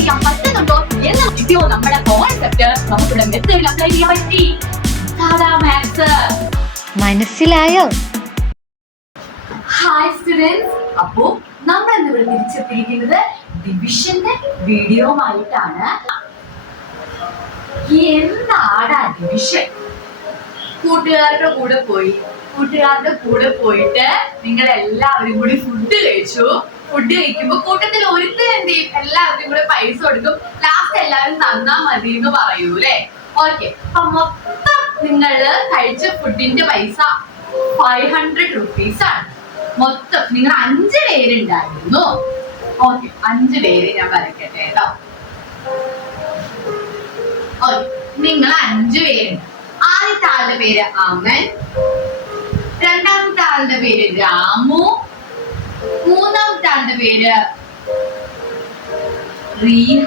ചെയ്യാൻ പറ്റുന്നുണ്ടോ എന്ന് കിട്ടിയോ നമ്മുടെ കോൺസെപ്റ്റ് നമുക്കിവിടെ മെത്തേഡിൽ അപ്ലൈ ചെയ്യാൻ പറ്റി. സാധാ മാത്സ് മനസ്സിലായോ? ഹായ് സ്റ്റുഡൻസ്, അപ്പോ നമ്മൾ ഇന്നിവിടെ തിരിച്ചെത്തിയിരിക്കുന്നത് ഡിവിഷന്റെ വീഡിയോ ആയിട്ടാണ്. എന്താണ് ഡിവിഷൻ? കൂട്ടുകാരുടെ കൂടെ പോയിട്ട് നിങ്ങൾ എല്ലാവരും കൂടി ഫുഡ് കഴിച്ചു. ഫുഡ് കഴിക്കുമ്പോ കൂട്ടത്തിൽ ഒരുത്തൻ എന്ത് ചെയ്യും? എല്ലാവരും കൂടെ പൈസ കൊടുക്കും. ലാസ്റ്റ് എല്ലാവരും തന്നാ മതി എന്ന് പറയൂ അല്ലെ? ഓക്കെ, അപ്പൊ മൊത്തം നിങ്ങൾ കഴിച്ച ഫുഡിന്റെ പൈസ 500 rupees ആണ്. മൊത്തം നിങ്ങൾ 5 പേരുണ്ടായിരുന്നു. ഓക്കെ, 5 പേര് ഞാൻ വരയ്ക്കട്ടെ കേട്ടോ. ഓക്കെ, നിങ്ങൾ 5 പേരുണ്ട്. ആദ്യത്തെ ആളുടെ പേര് അമൻ, രണ്ടാമത്തെ ആളുടെ പേര് രാമു, മൂന്നാമത്തെ ആളുടെ പേര് റീഹ,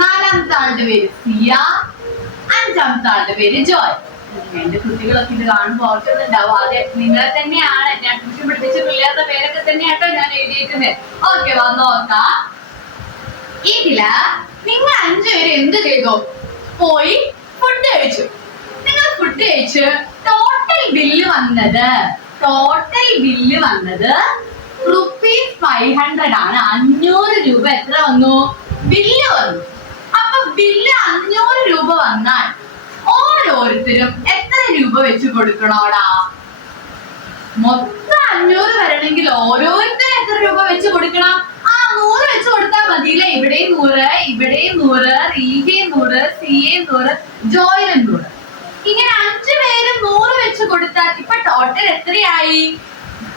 നാലാമത്തെ ആളുടെ പേര് സിയ, അഞ്ചാമത്തെ ആളുടെ പേര് ജോയ്. എന്റെ കുട്ടികളൊക്കെ ഇത് കാണുമ്പോൾ ഓർക്കുന്നുണ്ടാവും, അതെ നിങ്ങളെ തന്നെയാണ്. ഞാൻ ട്യൂഷൻ പഠിപ്പിച്ച പിള്ളേരുടെ പേരൊക്കെ തന്നെയാട്ടോ ഞാൻ എഴുതിയിരിക്കുന്നത്. ഓക്കെ, വന്ന് നോക്കാം. ഇതില് നിങ്ങൾ 5 പേര് എന്ത് ചെയ്തു? പോയി ഫുഡ് കഴിച്ചു. നിങ്ങൾ ഫുഡ് കഴിച്ച് ടോട്ടൽ ബില്ല് വന്നത് ₹500 ആണ്. 500 രൂപ എത്ര വന്നു? ബില്ല് വന്നു. അപ്പൊ ബില്ല് 500 രൂപ വന്നാൽ ഓരോരുത്തരും എത്ര രൂപ വെച്ച് കൊടുക്കണോടാ? മൊത്തം 500 വരണമെങ്കിൽ ഓരോരുത്തരും എത്ര രൂപ വെച്ച് കൊടുക്കണം? 100 വെച്ച് കൊടുത്താൽ മതിയില്ലേ? ഇവിടെ 100, ഇവിടെ 100, റീഹയെ 100, സിയെ 100, ജോയിന് 100. ഇങ്ങനെ 5 പേര് 100 വെച്ച് കൊടുത്താൽ ഇപ്പൊ ടോട്ടൽ എത്രയായി?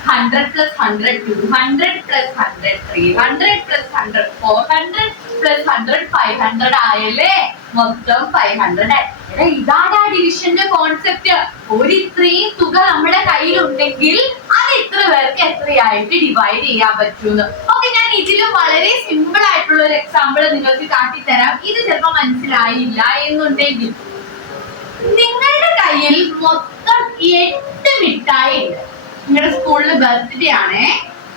100 + 100 200 + 100 300 + 100 400 + 100 500 ആയല്ലേ? മൊത്തം 500. ഇതാണ് ഡിവിഷന്റെ കോൺസെപ്റ്റ്. ഒരു ഇത്രയും തുക നമ്മുടെ കയ്യിലുണ്ടെങ്കിൽ അത് ഇത്ര പേർക്ക് എത്രയായിട്ട് ഡിവൈഡ് ചെയ്യാൻ പറ്റുമെന്ന്. ഓക്കെ, ഞാൻ ഇതിലും വളരെ സിമ്പിൾ ആയിട്ടുള്ള ഒരു എക്സാമ്പിൾ നിങ്ങൾക്ക് കാട്ടിത്തരാം. ഇത് ചിലപ്പോൾ മനസ്സിലായില്ല എന്നുണ്ടെങ്കിൽ, നിങ്ങളുടെ കയ്യിൽ മൊത്തം 8 മിഠായി ഉണ്ട്. നിങ്ങളുടെ സ്കൂളിൽ ബർത്ത്ഡേ ആണേ.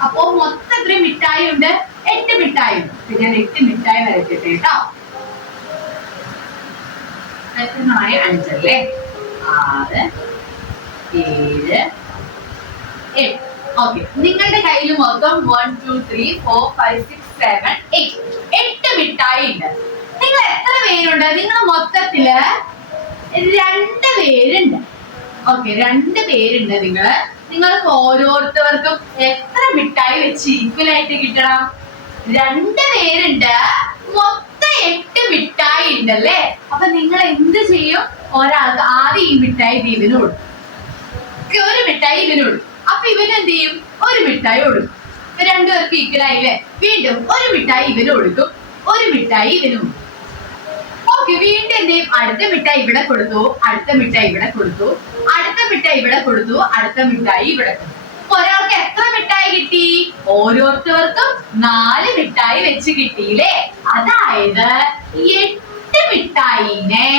അപ്പോ മൊത്തം എത്ര മിഠായി ഉണ്ട്? 8 മിഠായി ഉണ്ട്. പിന്നെ ഞാൻ 8 മിഠായി വരയ്ക്കട്ടെ കേട്ടോ. എത്രയായി? 5 അല്ലേ? 6 7 8. ഓക്കെ, നിങ്ങളുടെ കയ്യിൽ മൊത്തം 1 2 3 4 5 6 7 8 മിഠായി ഉണ്ട്. നിങ്ങൾ എത്ര പേരുണ്ട്? നിങ്ങൾ മൊത്തത്തില് 2 പേരുണ്ട്. ഓക്കെ, 2 പേരുണ്ട്. നിങ്ങൾക്ക് ഓരോരുത്തർക്കും എത്ര മിഠായി വെച്ച് ഈക്വൽ ആയിട്ട് കിട്ടണം? 2 പേരുണ്ട്, മൊത്തം 8 മിഠായി ഉണ്ടല്ലേ? അപ്പൊ നിങ്ങൾ എന്ത് ചെയ്യും? ഒരാൾക്ക് ആദ്യം ഈ മിഠായി ഇവന് കൊടുക്കും, ഒരു മിഠായി ഇവന് കൊടുക്കും. അപ്പൊ ഇവന് എന്ത് ചെയ്യും? ഒരു മിഠായി കൊടുക്കും. 2 പേർക്ക് ഈക്വൽ ആയില്ലേ? വീണ്ടും ഒരു മിഠായി ഇവന് കൊടുക്കും, ഒരു മിഠായി ഇവന് കൊടുക്കും. ഓക്കെ, വീണ്ടും എന്ത് ചെയ്യും? അടുത്ത മിഠായി ഇവിടെ കൊടുത്തു, അടുത്ത മിഠായി ഇവിടെ കൊടുത്തു, അടുത്ത മിഠായി ഇവിടെ കൊടുത്തു, അടുത്ത മിഠായി ഇവിടെ കൊടുത്തു. ഒരാൾക്ക് എത്ര മിഠായി കിട്ടി? ഓരോരുത്തർക്കും 4 മിഠായി വെച്ച് കിട്ടിയില്ലേ? അതായത് 8 മിഠായിനെ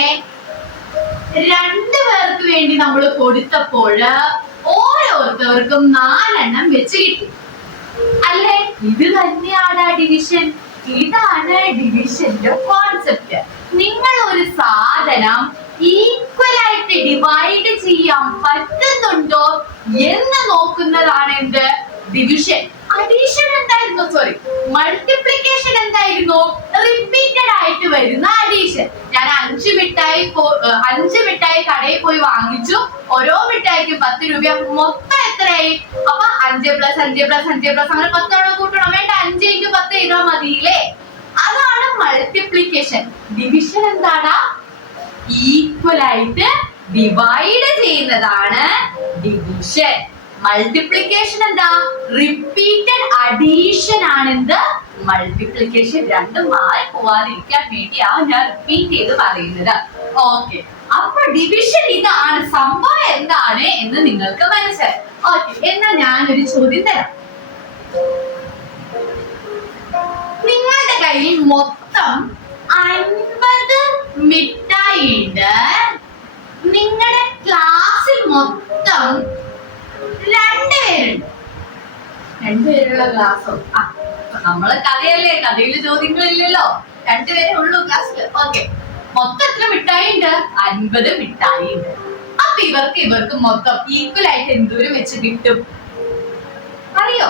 2 പേർക്ക് വേണ്ടി നമ്മൾ കൊടുത്തപ്പോൾ ഓരോരുത്തർക്കും 4 എണ്ണം വെച്ച് കിട്ടി അല്ലേ? ഇത് തന്നെയാണ് ഡിവിഷൻ. ഇതാണ് ഡിവിഷന്റെ കോൺസെപ്റ്റ്. നിങ്ങൾ ഒരു സാധനം ഈക്വൽ ആയിട്ട് ഡിവൈഡ് ചെയ്യാൻ പറ്റുന്നുണ്ടോ എന്ന് നോക്കുന്നതാണ് എന്ത്? ഡിവിഷൻ. അഡീഷൻ എന്തായിരുന്നു? സോറി, മൾട്ടിപ്ലിക്കേഷൻ എന്തായിരുന്നു? റിപ്പീറ്റഡ് ആയിട്ട് വരുന്ന അഡീഷൻ. ഞാൻ 5 മിഠായി കടയിൽ പോയി വാങ്ങിച്ചു. ഓരോ മിഠായിക്കും 10 രൂപ. മൊത്തം എത്രയായി? അപ്പൊ 5 + 5 + 5 + അങ്ങനെ 10 തവണ കൂട്ടണം. വേണ്ട, 5 × 10 ചെയ്താൽ മതിയില്ലേ? അതാണ് മൾട്ടിപ്ലിക്കേഷൻ. ഡിവിഷൻ എന്താണ്? ഈക്വൽ ആയിട്ട് ഡിവൈഡ് ചെയ്യുന്നതാണ് ഡിവിഷൻ. മൾട്ടിപ്ലിക്കേഷൻ എന്താ? റിപ്പീറ്റഡ് അഡീഷൻ ആണ് എന്ത്? മൾട്ടിപ്ലിക്കേഷൻ. രണ്ടും മാറി പോവാതിരിക്കാൻ വേണ്ടിയാണ് ഞാൻ റിപ്പീറ്റ് ചെയ്ത് പറയുന്നത്. ഓക്കെ, അപ്പൊ ഡിവിഷൻ ഇതാണ്. സംഭവം എന്താണ് എന്ന് നിങ്ങൾക്ക് മനസ്സിലായി. ഓക്കെ, എന്നാൽ ഞാനൊരു ചോദ്യം തരാം. നിങ്ങളുടെ കയ്യിൽ മൊത്തം 50 മിഠായി ഉണ്ട്. നിങ്ങളുടെ ക്ലാസ്സിൽ മൊത്തം 2 പേരുണ്ട്. രണ്ടുപേരുള്ള ഗ്ലാസ്സോ? ആ, നമ്മള് കഥയല്ലേ, കഥയില് ചോദ്യങ്ങളില്ലല്ലോ. രണ്ടുപേരേ ഉള്ളൂ ക്ലാസ്സില്. ഓക്കെ, മൊത്തം എത്ര മിഠായി ഉണ്ട്? 50 മിഠായി ഉണ്ട്. അപ്പൊ ഇവർക്ക് മൊത്തം ഈക്വൽ ആയിട്ട് എന്തോരം വെച്ച് കിട്ടും അറിയോ?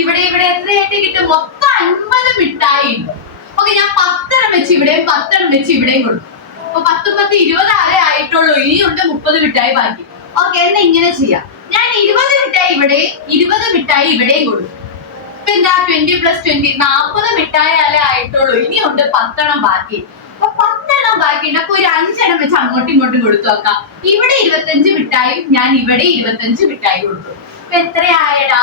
ഇവിടെ എത്രയായിട്ട് കിട്ടും? മൊത്തം 50 മിഠായി ഉണ്ട്. ഓക്കെ, ഞാൻ 10 എണ്ണം വെച്ച് ഇവിടെയും 10 എണ്ണം വെച്ച് ഇവിടെയും കൊടുക്കും. അപ്പൊ 10 10 20 ആയിട്ടുള്ളൂ. ഇനിയുണ്ട് 30 മിഠായി ബാക്കി. ഓക്കെ, എന്നാ ഇങ്ങനെ ചെയ്യാം. ഞാൻ 20 മിഠായി ഇവിടെയും 20 മിഠായി ഇവിടെയും കൊടുക്കും. ഇപ്പൊ എന്താ 20 + 20 40 മിഠായി ആയിട്ടുള്ളൂ. ഇനിയുണ്ട് 10 എണ്ണം ബാക്കി. അപ്പൊ 10 എണ്ണം ബാക്കിയുണ്ട്. അപ്പൊ ഒരു 5 എണ്ണം വെച്ച് അങ്ങോട്ടും ഇങ്ങോട്ടും കൊടുത്തു നോക്കാം. ഇവിടെ 25 മിഠായി, ഞാൻ ഇവിടെ 25 മിഠായി കൊടുത്തു. അപ്പൊ എത്രയായടാ?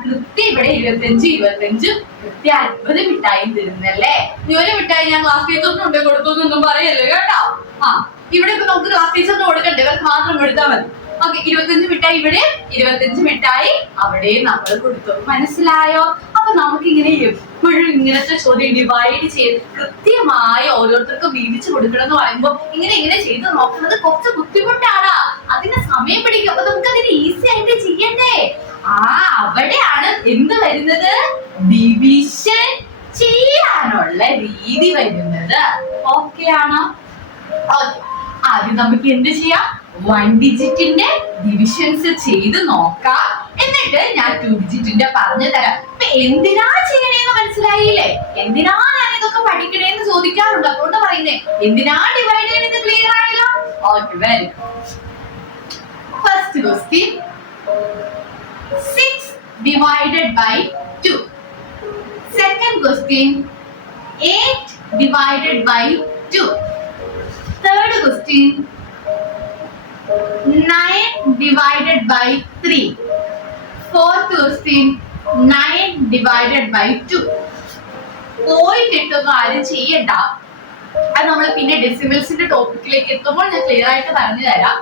കൃത്യം ഇവിടെ 25 കൃത്യം 50 മിഠായി തരുന്നല്ലേ. ഈ ഒരു മിഠായി ഞാൻ ക്ലാസ് ടീച്ചറിന് കൊണ്ട് കൊടുത്തൊന്നും പറയല്ലേ കേട്ടോ. ആ, ഇവിടെ ഇപ്പൊ നമുക്ക് ക്ലാസ് ടീച്ചറിന് കൊടുക്കണ്ടേ, ഇവർക്ക് മാത്രം കൊടുത്താൽ മതി. ഓക്കെ, 25 മിഠായി ഇവിടെ, 25 മിഠായി അവിടെ നമ്മൾ കൊടുത്തു. മനസ്സിലായോ? അപ്പൊ നമുക്ക് ഇങ്ങനെ എപ്പോഴും ഇങ്ങനത്തെ ചോദ്യം ഡിവൈഡ് ചെയ്ത് കൃത്യമായി ഓരോരുത്തർക്കും വീതിച്ചു കൊടുക്കണം എന്ന് പറയുമ്പോൾ ഇങ്ങനെ ചെയ്ത് നോക്കുന്നത് കുറച്ച് ബുദ്ധിമുട്ടാണ്. അതിന് സമയം പിടിക്കും. അപ്പൊ നമുക്ക് അതിന് ഈസി ആയിട്ട് ചെയ്യണ്ടേ? അവിടെയാണ് എന്ത് വരുന്നത്? ഡിവിഷൻ ചെയ്യാനുള്ള രീതി വരുന്നത്. ഓക്കെ ആണോ? ആദ്യം നമുക്ക് എന്ത് ചെയ്യാം? 1 ഡിജിറ്റിന്റെ ഡിവിഷൻസ് ചെയ്ത് നോക്കാം. എന്നിട്ട് ഞാൻ 2 ഡിജിറ്റിന്റെ പറഞ്ഞു തരാം. ഇപ്പൊ എന്തിനാ ചെയ്യണേന്ന് മനസ്സിലായില്ലേ? എന്തിനാ ഞാൻ ഇതൊക്കെ പഠിക്കണേന്ന് ചോദിക്കാറുണ്ട്. അതുകൊണ്ട് പറയുന്നേ, എന്തിനാ ഡിവൈഡ് ചെയ്യുന്നത് ക്ലിയർ ആയല്ലോ? Okay, very good. First question, 6 divided by 2. Second question, 8 divided by 2. Third question, 9 divided by 3. Fourth question, 9 divided by 2. പോയിട്ടൊന്നും ആരും ചെയ്യണ്ട. അത് നമ്മൾ പിന്നെ ഡെസിമൽസിന്റെ ടോപ്പിക്കിലേക്ക് എത്തുമ്പോൾ ഞാൻ ക്ലിയർ ആയിട്ട് പറഞ്ഞു തരാം.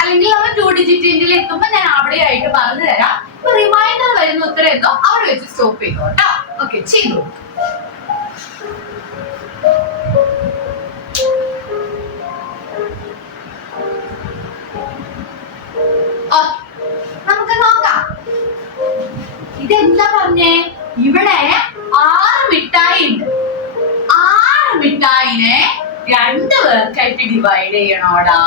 അല്ലെങ്കിൽ നമ്മൾ 2 ഡിജിറ്റിൽ എത്തുമ്പോൾ ഞാൻ അവിടെ ആയിട്ട് പറഞ്ഞു തരാം. ഇപ്പൊ റിമൈൻഡർ വരുന്ന ഉത്തരം എന്തോ അവിടെ വെച്ച് സ്റ്റോപ്പ് ചെയ്തോ കേട്ടോ. ഓക്കെ, ചെയ്തു. നമുക്ക് നോക്കാം. ഇതെന്താ പറഞ്ഞേ? ഇവിടെ 6 മിഠായി ഉണ്ട്. 6 മിഠായിനെ 2 പേർക്കായിട്ട് ഡിവൈഡ് ചെയ്യണോടാ.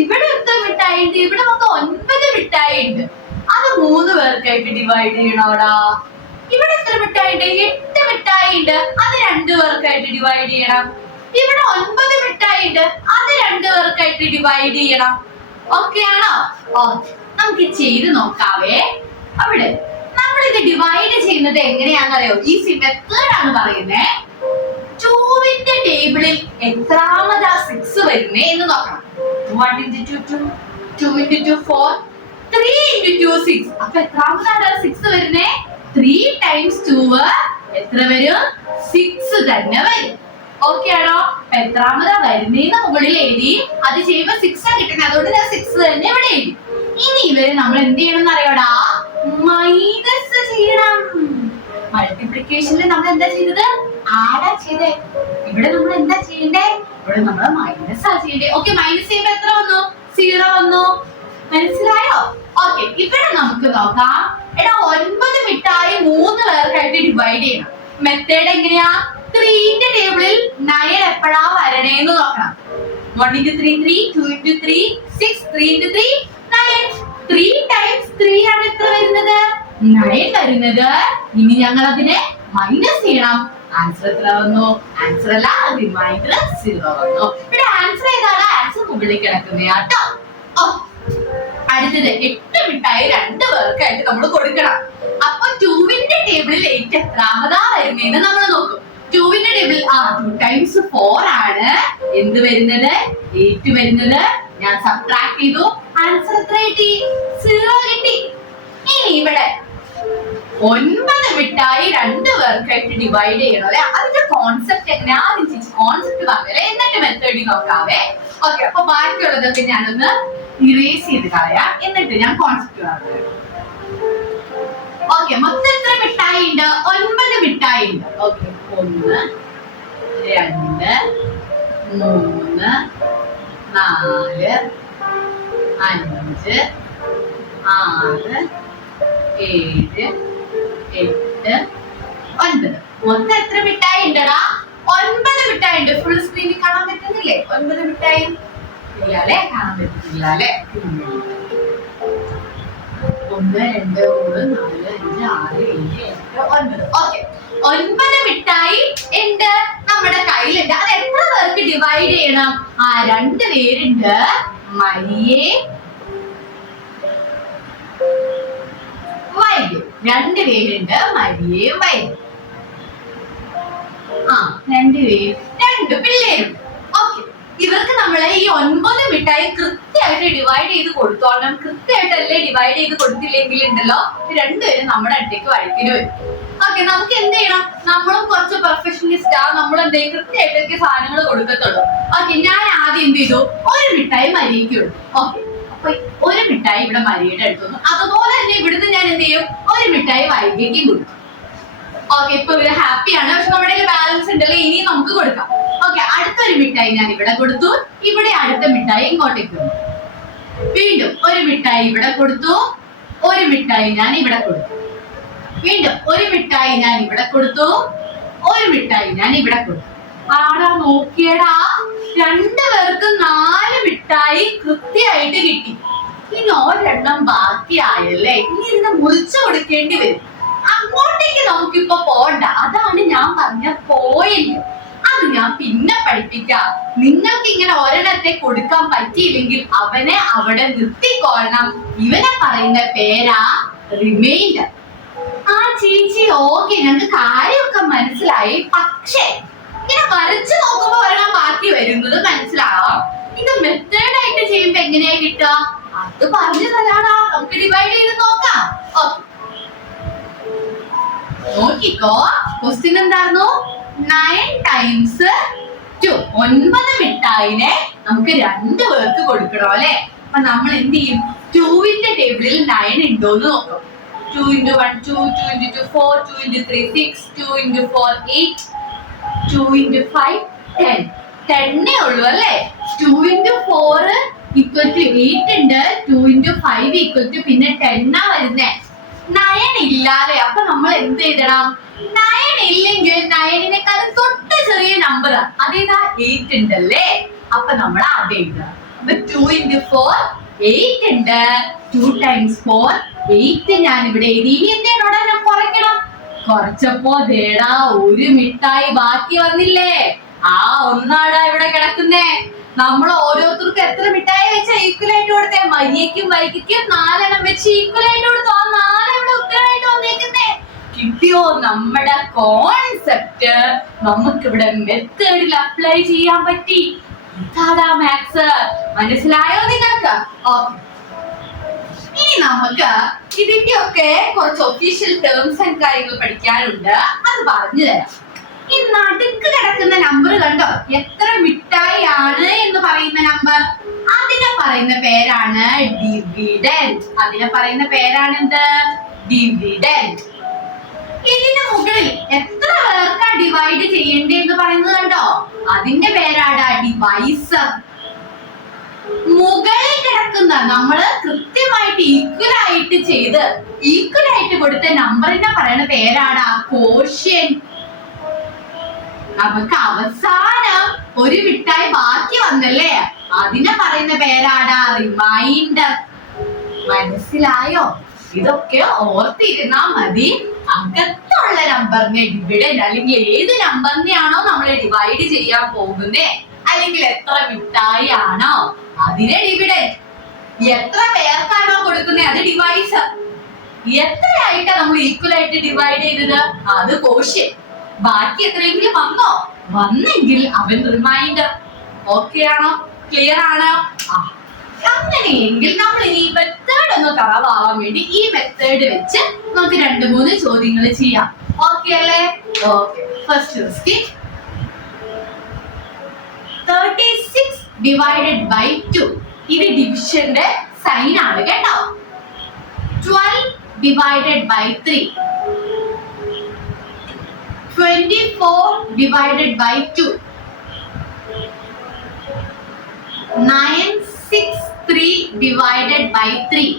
ഇവിടെ എത്ര മിഠായി ഉണ്ട്? ഇവിടെ മൊത്തം 9 മിഠായി ഉണ്ട്. അത് 3 പേർക്കായിട്ട് ഡിവൈഡ് ചെയ്യണോടാ. ഇവിടെ എത്ര മിഠായി ഉണ്ട്? 8 മിഠായി ഉണ്ട്. അത് 2 പേർക്കായിട്ട് ഡിവൈഡ് ചെയ്യണം. ഇവിടെ 9 മിഠായി ഉണ്ട്. അത് 2 പേർക്കായിട്ട് ഡിവൈഡ് ചെയ്യണം. ഓക്കെ ആണോ? നമുക്ക് ചെയ്ത് നോക്കാവേ. അവിടെ നമ്മൾ ഇത് ഡിവൈഡ് ചെയ്യുന്നത് എങ്ങനെയാണെന്നറിയോ? ഈസി മെത്തേഡ് ആണ് പറയുന്നേ. 2ന്റെ ടേബിളിൽ എത്രാമതാ 6 വരുന്നേ എന്ന് നോക്കണം. 1 × 2 2 × 2 4 3 × 2 6. അപ്പൊ എത്രാമതാണ് 6 വരുന്നേ? 3 × 2 എത്ര വരും? 6 തന്നെ വരും. ഓക്കെ ആണോ? എത്രാമതാ വരുന്നേന്ന് മുകളിൽ എഴുതി. അത് ചെയ്യുമ്പോ 6 ആ കിട്ടുന്നത്. അതുകൊണ്ട് ഞാൻ 6 തന്നെ ഇവിടെ എഴുതി. ഇനി ഇവരെ നമ്മൾ എന്ത് ചെയ്യണം എന്ന് അറിയോടാ? മൈനസ് ചെയ്യണം. മൾട്ടിപ്ലിക്കേഷനിൽ നമ്മൾ എന്താ ചെയ്തത്? ആഡാ ചെയ്തേ. ഇവിടെ നമ്മൾ എന്താ ചെയ്യണ്ടേ? ഇവിടെ നമ്മൾ മൈനസ് ആ ചെയ്യണ്ടേ. ഓക്കെ, മൈനസ് ചെയ്യുമ്പോ എത്ര വന്നു? 0 വന്നു. മനസ്സിലായോ? ഓക്കെ, ഇവിടെ നമുക്ക് നോക്കാം. എടാ, 9 മിഠായി 3 പേർക്കായിട്ട് ഡിവൈഡ് ചെയ്യണം. മെത്തേഡ് എങ്ങനെയാ? 3ന്റെ ടേബിളിൽ 9 എപ്പോഴാ വരണേന്ന് നോക്കണം. 1 × 3 3, 2 × 3 6, 3 × 3 9. 3 × 3 ആണ് എത്ര വരുന്നത്? 9 വരുന്നത്. ഇനി ഞങ്ങൾ അതിനെ മൈനസ് ചെയ്യണം. ആൻസർ എത്ര വന്നു? ആൻസർ അല്ല, റിമൈൻഡർ 0 വന്നു. ഇവിടെ ആൻസർ ഏതാണ്? ആൻസർ മുകളിൽ കിടക്കുന്നയാട്ടോ. അടുത്തത് 8 മിഠായി 2 പേർക്കായിട്ട് നമ്മൾ കൊടുക്കണം. അപ്പൊ 2ന്റെ ടേബിളിൽ 8 എത്രാമതാ വരുന്നതെന്ന് നമ്മൾ നോക്കും. 2ന്റെ ടേബിളിൽ 2 × 4 ആണ് എന്ത് വരുന്നത്? 8 വരുന്നത്. ഞാൻ സബ്ട്രാക്ട് ചെയ്തു. ആൻസർ എത്ര കിട്ടി? 0 കിട്ടി. ഇനി ഇവിടെ 9 മിഠായി 2 പേർക്കായിട്ട് ഡിവൈഡ് ചെയ്യണം അല്ലെ. അതിന്റെ കോൺസെപ്റ്റ് എങ്ങനെയാ? ആദ്യം ചേച്ചി കോൺസെപ്റ്റ് പറഞ്ഞല്ലേ, എന്നിട്ട് മെത്തേഡിൽ നോക്കാവേ. ഓക്കെ, അപ്പൊ ബാക്കിയുള്ളതൊക്കെ ഞാനൊന്ന് ഇറേസ് ചെയ്ത് കളയാം. എന്നിട്ട് ഞാൻ കോൺസെപ്റ്റ് പറഞ്ഞു. ഓക്കെ, മൊത്തം എത്ര മിഠായി ഉണ്ട്? 9 മിഠായി ഉണ്ട്. ഓക്കെ, 1 2 3 4 5 6 7 8, 9. മൊത്തം എത്ര മിഠായി ഉണ്ടടാ? 9 മിഠായി ഉണ്ട്. ഫുൾ സ്ക്രീനിൽ കാണാൻ പറ്റുന്നില്ലേ? 9 മിഠായി ഇല്ല അല്ലെ? കാണാൻ പറ്റുന്നില്ല അല്ലെ? 1, 2, 3, 4, 5, 6, 7, 8, 9. ഓക്കെ, 9 മിഠായി ഉണ്ട് നമ്മുടെ കയ്യിലുണ്ട്. അത് എത്ര പേർക്ക് ഡിവൈഡ് ചെയ്യണം? 2 പേരുണ്ട്, മരിയെ വൈദ്യു. 2 പേരുണ്ട്, മരിയെ വൈദ്യു. 2 പേര്, 2 പിള്ളേരും. ഓക്കെ, ഇവർക്ക് നമ്മളെ ഈ 9 മിഠായി കൃത്യമായിട്ട് ഡിവൈഡ് ചെയ്ത് കൊടുത്തോളണം. കൃത്യമായിട്ടല്ലേ ഡിവൈഡ് ചെയ്ത് കൊടുത്തില്ലെങ്കിൽ ഉണ്ടല്ലോ രണ്ടുപേരും നമ്മുടെ അടുത്തേക്ക് വഴിക്കിന് വരും. ഓക്കെ, നമുക്ക് എന്ത് ചെയ്യണം? നമ്മളും കുറച്ച് പെർഫെക്ഷനിസ്റ്റ് ആ, നമ്മൾ എന്തെങ്കിലും കൃത്യമായിട്ടൊക്കെ സാധനങ്ങൾ കൊടുക്കത്തുള്ളൂ. ഓക്കെ, ഞാൻ ആദ്യം എന്ത് ചെയ്തു? 1 മിഠായി മരിയയ്ക്ക് കൊടുത്തു. ഓക്കെ, അപ്പൊ 1 മിഠായി ഇവിടെ മരിയുടെ അടുത്ത് വന്നു. അതുപോലെ തന്നെ ഇവിടുന്ന് ഞാൻ എന്ത് ചെയ്യും? 1 മിഠായി വൈദ്യയ്ക്കും കൊടുക്കും. ഓക്കെ, ഇപ്പൊ ഇവര് ഹാപ്പിയാണ്. പക്ഷെ നമ്മുടെ ബാലൻസ് ഉണ്ടല്ലോ, ഇനി നമുക്ക് കൊടുക്കാം. ഓക്കെ, അടുത്തൊരു മിഠായി ഞാൻ ഇവിടെ കൊടുത്തു. ഇവിടെ അടുത്ത മിഠായി ഇങ്ങോട്ടേക്ക് വന്നു. വീണ്ടും 1 മിഠായി ഇവിടെ കൊടുത്തു. 1 മിഠായി ഞാൻ ഇവിടെ കൊടുത്തു. വീണ്ടും 1 മിഠായി ഞാൻ ഇവിടെ കൊടുത്തു. 1 മിഠായി ഞാൻ ഇവിടെ കൊടുത്തു. ആടാ, നോക്കിയടാ, 2 പേർക്ക് 4 മിഠായി കൃത്യമായിട്ട് കിട്ടി. ഇനി ഒരെണ്ണം ബാക്കിയായല്ലേ? ഇനി ഇതിനെ മുറിച്ചു കൊടുക്കേണ്ടി വരും. അങ്ങോട്ടേക്ക് നമുക്കിപ്പോ പോണ്ട. അതാണ് ഞാൻ പറഞ്ഞ പോയിന്റ്. അത് ഞാൻ പിന്നെ പഠിപ്പിക്കാം. നിങ്ങൾക്ക് ഇങ്ങനെ ഒരെണ്ണത്തെ കൊടുക്കാൻ പറ്റിയില്ലെങ്കിൽ അവനെ അവിടെ നിർത്തിക്കൊള്ളണം. ഇവനെ പറയുന്ന പേരാ റിമൈൻഡർ. ചേച്ചി, ഓക്കെ, ഞങ്ങൾക്ക് കാര്യമൊക്കെ മനസ്സിലായി. പക്ഷേ ഇങ്ങനെ വരച്ചു നോക്കുമ്പോ ഒരെണ്ണം ബാക്കി വരുന്നത് മനസ്സിലാവാം. ഇത് മെത്തേഡ് ആയിട്ട് ചെയ്യുമ്പോ എങ്ങനെയാ കിട്ടുക? അത് പറഞ്ഞു തരാടാ. നമുക്ക് ഡിവൈഡ് ചെയ്ത് നോക്കാം. നോക്കിക്കോ, ക്വസ്റ്റ്യൻ എന്തായിരുന്നു? 9 times 2. 9 മിഠായിനെ നമുക്ക് 2 പേർക്ക് കൊടുക്കണോ അല്ലെ? അപ്പൊ നമ്മൾ എന്ത് ചെയ്യും? 2ന്റെ ടേബിളിൽ 9 ഉണ്ടോന്ന് നോക്കും. 2 into 1 2, 2 into 2 4, 2 into 3 6, 2 into 4 8, 2 into 5 10. 10 ഉള്ളൂ അല്ലേ? 2 into 4 equal to 8 ഉണ്ട്. 2 into 5 equal to പിന്നെ 10 ആ വരുന്നേ. 9 ഇല്ലാതെ. അപ്പൊ നമ്മൾ എന്ത് എഴുതണം? 9 ഇല്ലെങ്കിൽ 9നേക്കാൾ തൊട്ട് ചെറിയ നമ്പർ അതേതാ? 8 ഉണ്ടല്ലേ? അപ്പൊ നമ്മൾ അത് എഴുതാം. അപ്പൊ 2 into 4 8 ഉണ്ട്. 2 times 4 8 ഞാൻ ഇവിടെ എഴുതി. ഇനി എന്തിനോടാ ഞാൻ കുറയ്ക്കണം? കുറച്ചപ്പോ ദേടാ 1 മിഠായി ബാക്കി വന്നില്ലേ? ആ ഒന്നാടാ ഇവിടെ കിടക്കുന്നേ. നമ്മൾ ഓരോരുത്തർക്കും എത്ര മിഠായി വെച്ചാ ഈക്വൽ ആയിട്ട് കൊടുത്തേ? മരിയയ്ക്കും വൈകിക്കും 4 എണ്ണം വെച്ച് ഈക്വൽ ആയിട്ട് കൊടുത്തു. ആ 4 ഇവിടെ ഉത്തരമായിട്ട് വന്നേക്കുന്നേ. കിട്ടിയോ? നമ്മുടെ കോൺസെപ്റ്റ് നമുക്ക് ഇവിടെ മെത്തേഡിൽ അപ്ലൈ ചെയ്യാൻ പറ്റി. ഇതാടാ മാത്സ്. മനസ്സിലായോ നിങ്ങൾക്ക്? ഓക്കെ, ഇനി നമുക്ക് ഇതിന്റെ ഒക്കെ കുറച്ച് ഒഫീഷ്യൽ ടേംസ് ആൻഡ് കാര്യങ്ങൾ പഠിക്കാനുണ്ട്. അത് പറഞ്ഞു തരാം. ഈ നടുക്ക് കിടക്കുന്ന നമ്പർ കണ്ടോ? എത്ര മിഠായി ആണ് എന്ന് പറയുന്ന നമ്പർ, അതിനെ പറയുന്ന പേരാണ് ഡിവിഡൻഡ്. അതിനെ പറയുന്ന പേരാണ് എന്ത്? ഡിവിഡൻഡ്. ഇതിന് മുകളിൽ എത്ര പേർക്കാ ഡിവൈഡ് ചെയ്യേണ്ടത് എന്ന് പറയുന്നത് കണ്ടോ? അതിന്റെ പേരാണ് ഡിവൈസർ. മുകളിൽ കിടക്കുന്ന നമ്മള് കൃത്യമായിട്ട് ഈക്വൽ ആയിട്ട് ചെയ്ത് ഈക്വൽ ആയിട്ട് കൊടുത്ത നമ്പറിനെ പറയുന്ന പേരാണ് കോഷ്യന്റ്. നമുക്ക് അവസാനം 1 മിഠായി ബാക്കി വന്നല്ലേ? അതിനെ പറയുന്ന പേരാണ് റിമൈൻഡർ. മനസ്സിലായോ? ഇതൊക്കെ ഓർത്തിരുന്നാ മതി. അകത്തുള്ള നമ്പറിനെ ഡിവിഡൻഡ്, അല്ലെങ്കിൽ ഏത് നമ്പറിനെയാണോ നമ്മൾ ഡിവൈഡ് ചെയ്യാൻ പോകുന്നേ, അല്ലെങ്കിൽ എത്ര മിഠായി ആണോ അതിനെ ഡിവിഡൻഡ്. എത്ര പേർക്കാണോ കൊടുക്കുന്നത് അത് ഡിവൈസർ. എത്രയായിട്ടാ നമ്മൾ ഈക്വൽ ആയിട്ട് ഡിവൈഡ് ചെയ്തത് അത് കോഷ്യന്റ്. ബാക്കി എത്രയെങ്കിലും വന്നോ? വന്നെങ്കിൽ അവൻ റിമൈൻഡർ. ഓക്കെ ആണോ? ക്ലിയർ ആണോ? അങ്ങനെയെങ്കിൽ നമ്മൾ ഈ മെത്തേഡ് ഒന്ന് തറവാവാൻ വേണ്ടി ഈ മെത്തേഡ് വെച്ച് നമുക്ക് 2-3 ചോദ്യങ്ങൾ ചെയ്യാം. ഓക്കെ അല്ലേ? Okay, first question. 36 divided by 2. ഇത് ഡിവിഷന്റെ സൈൻ ആണ് കേട്ടോ. 12 divided by 3. 24 divided by 2. 963 divided by 3.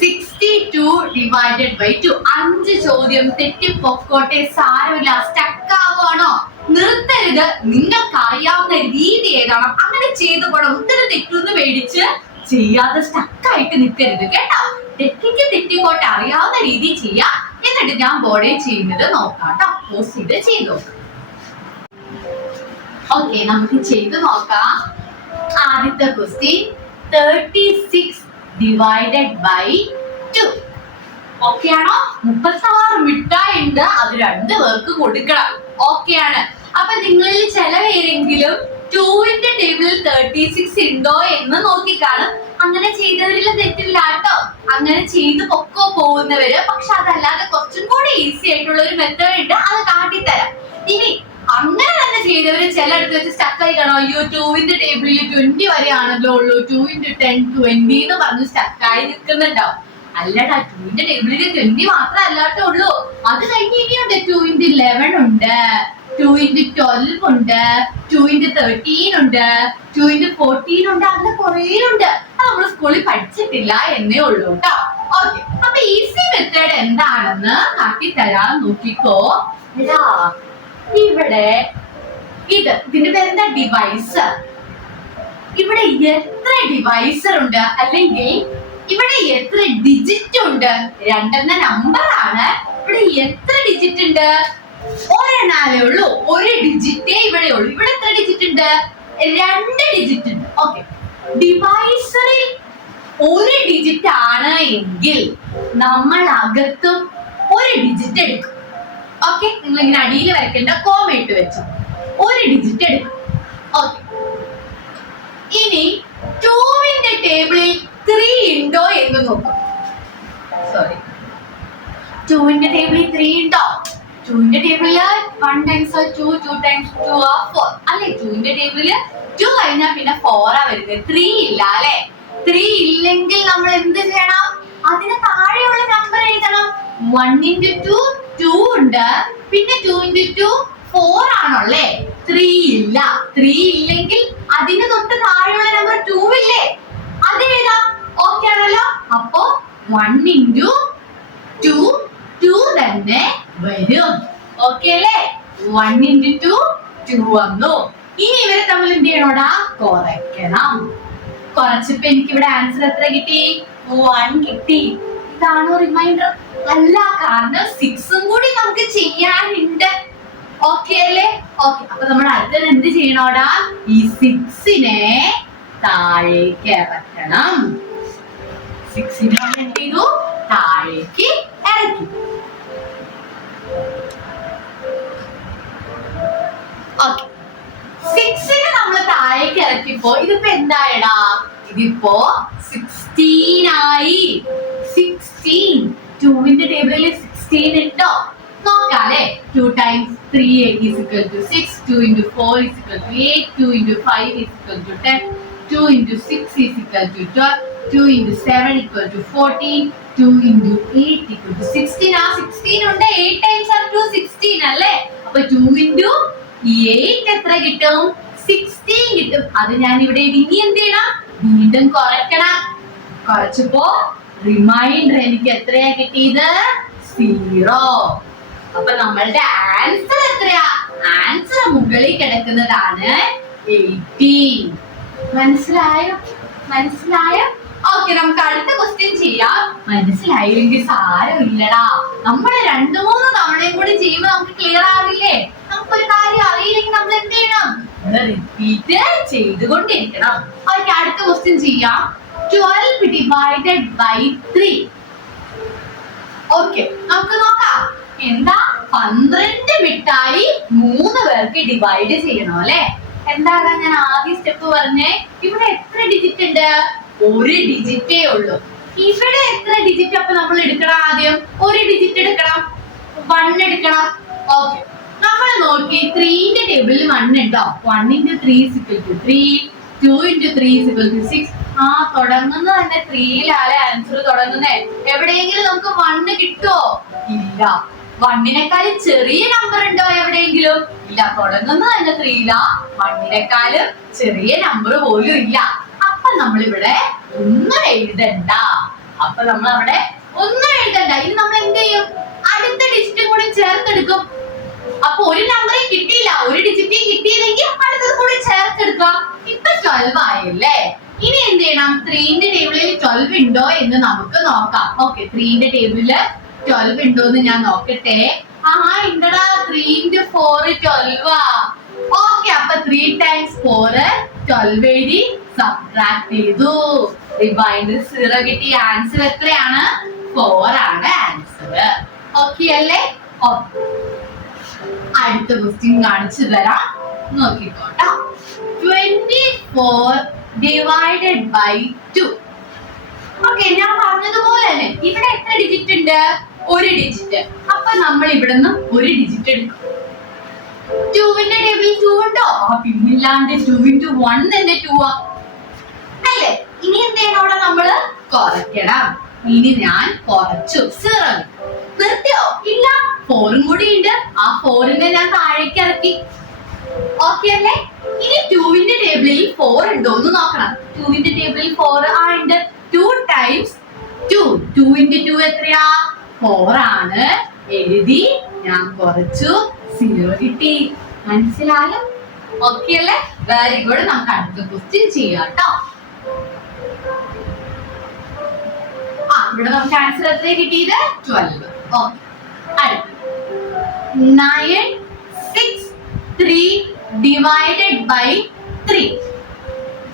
62 2 divided by 2. 5 ചോദ്യം തെറ്റിപ്പൊക്കോട്ടെ, സാരമില്ല. സ്റ്റക്ക് ആവുകയാണോ? നിർത്തരുത്. നിങ്ങൾക്ക് അറിയാവുന്ന രീതി ഏതാണ് അങ്ങനെ ചെയ്തു പോണം. ഉത്തരം തെറ്റൂന്ന് പേടിച്ച് ചെയ്യാതെ സ്റ്റക്കായിട്ട് നിൽക്കരുത് കേട്ടോ. തെറ്റിക്ക് തെറ്റിക്കോട്ടെ, അറിയാവുന്ന രീതി ചെയ്യാം. എന്നിട്ട് ഞാൻ ബോർഡിൽ ചെയ്യുന്നത് നോക്കാം കേട്ടോ. പോസ്റ്റ് ചെയ്ത് നോക്കാം. ഓക്കെ, നമുക്ക് ചെയ്ത് നോക്കാം. ആദ്യത്തെ ക്വസ്റ്റ്യൻ 36 ഡിവൈഡഡ് ബൈ 2. ഓക്കെ ആണോ? 36 മിഠായി ഉണ്ട്, അത് 2 പേർക്ക് കൊടുക്കണം. ഓക്കെ ആണ്. അപ്പൊ നിങ്ങളിൽ ചില പേരെങ്കിലും 2ന്റെ ടേബിളിൽ 36 ഉണ്ടോ എന്ന് നോക്കിക്കാണും. അങ്ങനെ ചെയ്തവരിൽ തെറ്റില്ല കേട്ടോ. അങ്ങനെ ചെയ്ത് പൊക്കോ പോകുന്നവര്. പക്ഷെ അതല്ലാതെ കുറച്ചും കൂടി ഈസി ആയിട്ടുള്ള ഒരു മെത്തേഡ് ഉണ്ട്, അത് കാട്ടിത്തരാം. ഇനി അങ്ങനെ തന്നെ ചെയ്തവര് ചിലയിടത്ത് വെച്ച് സ്റ്റക്കായി കാണോ. അയ്യോ 2ന്റെ ടേബിളിൽ 20 വരെ ആണല്ലോ ഉള്ളൂ, 2 × 10 20 എന്ന് പറഞ്ഞ് സ്റ്റക്കായി നിൽക്കുന്നുണ്ടാവും. അല്ലടാ, 2ന്റെ ടേബിളിൽ 20 മാത്രമല്ലാട്ടോ ഉള്ളൂ. അത് കഴിഞ്ഞ് ഇനിയുണ്ട് 2 × 11 ഉണ്ട്, 2 × 12 ഉണ്ട്, 2 × 13 ഉണ്ട്, 2 × 14 ഉണ്ട്. അങ്ങനെ കുറേ ഉണ്ട്. അത് നമ്മൾ സ്കൂളിൽ പഠിച്ചിട്ടില്ല എന്നേ ഉള്ളൂ കേട്ടോ. ഓക്കെ, അപ്പൊ ഈസി മെത്തേഡ് എന്താണെന്ന് കാട്ടിത്തരാൻ നോക്കിക്കോ. ഇതാ ഇവിടെ ഇതിന്റെ പേരെന്താ? ഡിവൈസർ. ഇവിടെ എത്ര ഡിവൈസർ ഉണ്ട്, അല്ലെങ്കിൽ ഇവിടെ എത്ര ഡിജിറ്റ് ഉണ്ട്? 2 എന്ന നമ്പർ ആണ്. ഇവിടെ എത്ര ഡിജിറ്റ് ഉണ്ട്? ഒരെണ്ണാലേ ഉള്ളൂ, ഒരു ഡിജിറ്റേ ഇവിടെ ഉള്ളൂ. ഇവിടെ എത്ര ഡിജിറ്റ് ഉണ്ട്? 2 ഡിജിറ്റ് ഉണ്ട്. ഓക്കെ, ഡിവൈസറിൽ ഒരു ഡിജിറ്റ് ആണ് എങ്കിൽ നമ്മൾ അകത്തും ഒരു ഡിജിറ്റ് എടുക്കും. ഓക്കെ, നിങ്ങൾ ഇങ്ങനെ അടിയിൽ വരയ്ക്കേണ്ട, കോമ ഇട്ട് വെച്ചു. ഒരു ഡിജിറ്റ് എടുക്കും. ഓക്കെ, ഇനി 2ന്റെ ടേബിളിൽ 3 ഉണ്ടോ എന്ന് നോക്കും. സോറി, 2ന്റെ ടേബിളിൽ 3 ഉണ്ടോ? 2ന്റെ ടേബിളില് 1 × 2 2 × 2 4 അല്ലെ? 2ന്റെ ടേബിളില് 2 കഴിഞ്ഞാൽ പിന്നെ 4 ആ വരുന്നത്. 3 ഇല്ല അല്ലെ? 3 ഇല്ലെങ്കിൽ നമ്മൾ എന്ത് ചെയ്യണം? അതിന് താഴെയുള്ള നമ്പർ എഴുതണം. 1 × 2 2 ഉണ്ട്, പിന്നെ 2 × 2 4 ആണല്ലേ? 3 ഇല്ല. 3 ഇല്ലെങ്കിൽ അതിന് തൊട്ട് താഴെയുള്ള നമ്പർ 2 ഇല്ലേ? അത് എഴുതാം. ഓക്കെ ആണല്ലോ? അപ്പോ 1 × 2 2 തന്നെ വരും. ഓക്കെ അല്ലേ? 1 × 2 2 വന്നു. ഇനി ഇവരെ തമ്മിൽ എന്ത് ചെയ്യണോടാ? കുറയ്ക്കണം. കുറച്ചപ്പോ എനിക്ക് ഇവിടെ ആൻസർ എത്ര കിട്ടി? 1 കിട്ടി. ഇതാണോ റിമൈൻഡർ? അല്ല, കാരണം 6 കൂടി നമുക്ക് ചെയ്യാനുണ്ട്. ഓക്കെ അല്ലേ? ഓക്കെ, അപ്പൊ നമ്മൾ അടുത്തത് എന്ത് ചെയ്യണോടാ? ഈ 6നെ താഴേക്ക് ഇറക്കണം. 6നെ എന്ത് ചെയ്തു? താഴേക്ക് ഇറക്കി. ഓക്കെ, 6നെ നമ്മൾ താഴേക്ക് ഇറക്കിയപ്പോ ഇതിപ്പോ എന്തായടാ? ഇതിപ്പോ 16 ആയി. 16. 2ന്റെ ടേബിളിൽ 16 ഉണ്ടോ? നോക്കാല്ലേ. 2 × 3 = 6, 2 × 4 = 8, 2 × 5 = 10, 2 × 6 = 12, 2 × 7 = 14, 2 × 8 = 16. ആ 16 ഉണ്ട്. 8 × 2 16 അല്ലേ? അപ്പൊ 2 × 8 എത്ര കിട്ടും? 16 കിട്ടും. അത് ഞാൻ ഇവിടെ ഇനി എന്ത് ചെയ്യണം? വീണ്ടും കുറയ്ക്കണം. കുറച്ചപ്പോ റിമൈൻഡർ എനിക്ക് എത്രയാ കിട്ടിയത്? 0. അപ്പൊ നമ്മളുടെ ആൻസർ എത്രയാ? ആൻസർ മുകളിൽ കിടക്കുന്നതാണ് 18. മനസ്സിലായോ? മനസ്സിലായോ? ഓക്കെ, നമുക്ക് അടുത്ത ക്വസ്റ്റ്യൻ ചെയ്യാം. മനസ്സിലായില്ലെങ്കിൽ സാരമില്ലടാ. നമ്മൾ 2-3 തവണയും കൂടി ചെയ്യുമ്പോൾ നമുക്ക് ക്ലിയർ ആവില്ലേ? നമുക്കൊരു കാര്യം അറിയില്ലെങ്കിൽ നമ്മൾ എന്ത് ചെയ്യണം? റിപ്പീറ്റ് ചെയ്തുകൊണ്ടിരിക്കണം. ഓക്കെ, അടുത്ത ക്വസ്റ്റ്യൻ ചെയ്യാം. 12 ഡിവൈഡഡ് ബൈ 3. ഓക്കെ, നമുക്ക് നോക്കാം. എന്താ? 12 മിഠായി 3 പേർക്ക് ഡിവൈഡ് ചെയ്യണം അല്ലെ? എന്താകാ ഞാൻ ആദ്യ സ്റ്റെപ്പ് പറഞ്ഞേ? ഇവിടെ എത്ര ഡിജിറ്റ് ഉണ്ട്? ഒരു ഡിജിറ്റേ ഉള്ളൂ. ഇവിടെ എത്ര ഡിജിറ്റ് അപ്പൊ നമ്മൾ എടുക്കണം? ആദ്യം ഒരു ഡിജിറ്റ് എടുക്കണം, 1 എടുക്കണം. ഓക്കെ, നമ്മൾ നോക്കി 3ന്റെ ടേബിളിൽ 1 ഉണ്ടോ? 1 × 3 = 3, 2 × 3 = 6. ആ, തുടങ്ങുന്ന തന്നെ 3-ലാലെ ആൻസർ തുടങ്ങുന്നേ. എവിടെയെങ്കിലും നമുക്ക് 1 കിട്ടുമോ? ഇല്ല. 1-നേക്കാളും ചെറിയ നമ്പർ ഉണ്ടോ എവിടെയെങ്കിലും? ഇല്ല. തുടങ്ങുന്നത് തന്നെ 3-ലാ. 1-നേക്കാളും ചെറിയ നമ്പർ പോലും ഇല്ല. അപ്പൊ നമ്മളിവിടെ ഒന്നും എഴുതണ്ട. അപ്പൊ നമ്മൾ അവിടെ ഒന്നും എഴുതണ്ട. ഇനി നമ്മൾ എന്ത് ചെയ്യും? അടുത്ത ഡിജിറ്റും കൂടി ചേർത്തെടുക്കും. അപ്പൊ ഒരു നമ്പർ കിട്ടിയില്ല, ഒരു ഡിജിറ്റ് കിട്ടിയില്ലെങ്കിൽ അടുത്തത് കൂടി ചേർത്തെടുക്കാം. ഇപ്പൊ 12 ആയല്ലേ. ഇനി എന്ത് ചെയ്യണം? 3ന്റെ ടേബിളിൽ 12 ഉണ്ടോ എന്ന് നമുക്ക് നോക്കാം. ഓക്കെ, 3ന്റെ ടേബിളില് 12 ഉണ്ടോ എന്ന് ഞാൻ നോക്കട്ടെ. ഉണ്ടടാ, 3 into 4 12 ആ. ഓക്കെ, അപ്പൊ 3 times 4 12 എഴുതി സബ്ട്രാക്ട് ചെയ്തു. റിമൈൻഡർ 0 കിട്ടി. ആൻസർ എത്രയാണ്? 4 ആണ് ആൻസർ. ഓക്കെ അല്ലേ? അടുത്ത ക്വസ്റ്റ്യൻ കാണിച്ചു തരാം, നോക്കിക്കോട്ടോ. 24 divided by 2. ഓക്കെ, ഞാൻ പറഞ്ഞതുപോലെ തന്നെ ഇവിടെ എത്ര ഡിജിറ്റ് ഉണ്ട്? ഒരു ഡിജിറ്റ്. അപ്പൊ നമ്മൾ ഇവിടുന്ന് ഒരു ഡിജിറ്റ് എടുക്കും. 2ന്റെ ടേബിളിൽ 2 ഉണ്ടോ? പിന്നില്ലാണ്ട് 2 into 1 തന്നെ 2 ആ അല്ലേ? ഇനി എന്ത് ചെയ്യണം? അവിടെ നമ്മള് കുറയ്ക്കണം. ഇനി ഞാൻ കുറച്ചു. 0 നിർത്തിയോ? ഇല്ല, 4 കൂടി ഉണ്ട്. ആ 4നെ ഞാൻ താഴേക്ക് ഇറക്കി. ഓക്കെ അല്ലേ? ഇനി 2ന്റെ ടേബിളിൽ 4 ഉണ്ടോ എന്ന് നോക്കണം. 2ന്റെ ടേബിളിൽ 4 ഉണ്ട്. 2 times 2. 2 into 2 എത്രയാ? 4 ആണ്. എഴുതി ഞാൻ കുറച്ചു. 0 കിട്ടി. മനസ്സിലായോ? ഓക്കെ അല്ലേ? Very good. നമുക്ക് അടുത്ത ക്വസ്റ്റ്യൻ ചെയ്യാം കേട്ടോ. ഇവിടെ നമുക്ക് ആൻസർ എത്ര കിട്ടിയത്? 12. ഓക്കെ, അടുത്ത 9 6 3 divided by 3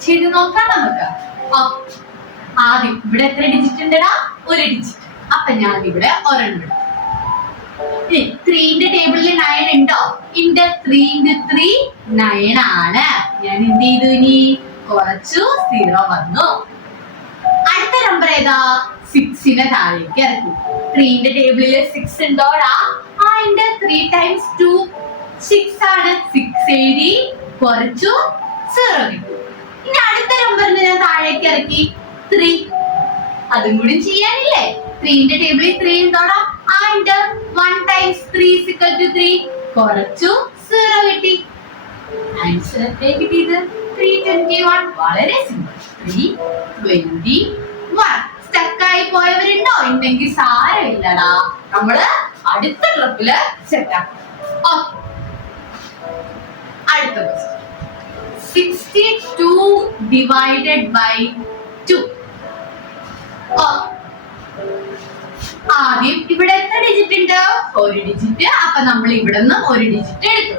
ചെയ്ത് നോക്കാം നമുക്ക്. ആദ്യം ഇവിടെ എത്ര ഡിജിറ്റ് ഉണ്ടടാ? ഒരു ഡിജിറ്റ്. അപ്പൊ ഞാൻ ഇവിടെ ഒരെണ്ണം ഇടും. 3ന്റെ ടേബിളിൽ 9 ഉണ്ടോ? ഉണ്ട്. 3 into 3 9 ആണ്. ഞാൻ എന്ത് ചെയ്തു? ഇനി കുറച്ചു. 0 വന്നു. അടുത്ത നമ്പർ ഏതാ? 6നെ താഴേക്ക് ഇറക്കി. 3ന്റെ ടേബിളിൽ 6 ഉണ്ടോടാ? ഉണ്ട്. 3 times 2 6 ആണ്. 6 എഴുതി കുറച്ചു. 0 കിട്ടി. ഇനി അടുത്ത നമ്പറിന് ഞാൻ താഴേക്ക് ഇറക്കി. 3. അതും കൂടി ചെയ്യാനില്ലേ? 3ന്റെ ടേബിളിൽ 3 ഉണ്ടോടാ? ഉണ്ട്. 1 times 3 is equal to 3. കുറച്ചു. 0 കിട്ടി. ആൻസർ എത്ര കിട്ടിയത്? 321. വളരെ സിമ്പിൾ. 321. സ്റ്റക്കായി പോയവരുണ്ടോ? ഉണ്ടെങ്കിൽ സാരമില്ലടാ, നമ്മള് അടുത്ത ട്രിപ്പില് സെറ്റ് ആക്കും. അടുത്ത ക്വസ്റ്റ്യൻ 62 divided by 2. ആദ്യം ഇവിടെ എത്ര ഡിജിറ്റ് ഉണ്ട്? ഒരു ഡിജിറ്റ്. അപ്പൊ നമ്മൾ ഇവിടെ നിന്ന് ഒരു ഡിജിറ്റ് എടുത്തു.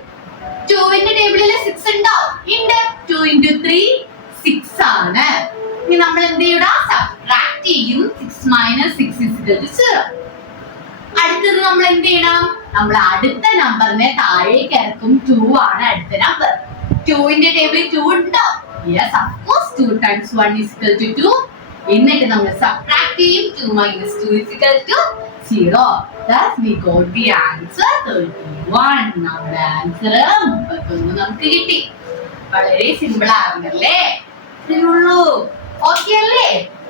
2ന്റെ ടേബിളിൽ 6 ഉണ്ടോ? ഉണ്ട്. 2 into 3 6 ആണ്. ഇനി നമ്മൾ എന്ത് ചെയ്യൂടാ? സബ്ട്രാക്ട് ചെയ്യും. 6 minus 6 is equal to 0. അടുത്തത് നമ്മൾ എന്ത് ചെയ്യണം? നമ്മൾ അടുത്ത നമ്പറിനെ താഴേക്ക് ഇറക്കും. 2 ആണ് അടുത്ത നമ്പർ. 2ന്റെ ടേബിളിൽ 2 ഉണ്ടോ? Yes, of course. 2 times 1 is equal to 2. എന്നിട്ട് നമ്മൾ സബ്ട്രാക്ട് ചെയ്യും. 2 minus 2 is equal to 0. Thus we got the answer 31. നമ്മുടെ ആൻസർ 31 നമുക്ക് കിട്ടി. വളരെ സിമ്പിൾ ആയിരുന്നല്ലേ? ഇത്രയുള്ളൂ. ഓക്കെ അല്ലേ?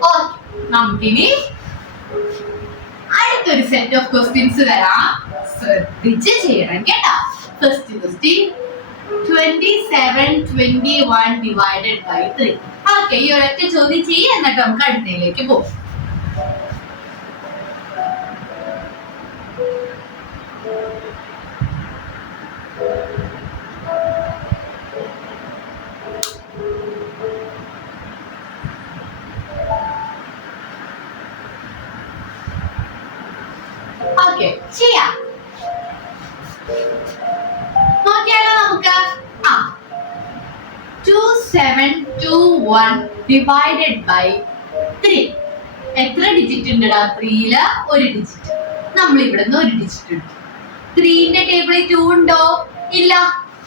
ഓക്കെ, നമുക്കിനി അടുത്തൊരു സെറ്റ് ഓഫ് ക്വസ്റ്റ്യൻസ് തരാം. ശ്രദ്ധിച്ച് ചെയ്യണം കേട്ടോ. First question 27 21 divided by 3. Okay, ഈ ഒരൊറ്റ ചോദ്യം ചെയ്യും. എന്നിട്ട് നമുക്ക് അടുത്തതിലേക്ക് പോകും. ഓക്കെ, ചെയ്യാം. നോക്കിയാലോ നമുക്ക്? 2721 divided by 3. എത്ര ഡിജിറ്റ് ഉണ്ടടാ? 3ല് ഒരു ഡിജിറ്റ്. നമ്മൾ ഇവിടുന്ന് ഒരു ഡിജിറ്റ് എടുത്തു. 3ന്റെ ടേബിളിൽ 2 ഉണ്ടോ? ഇല്ല.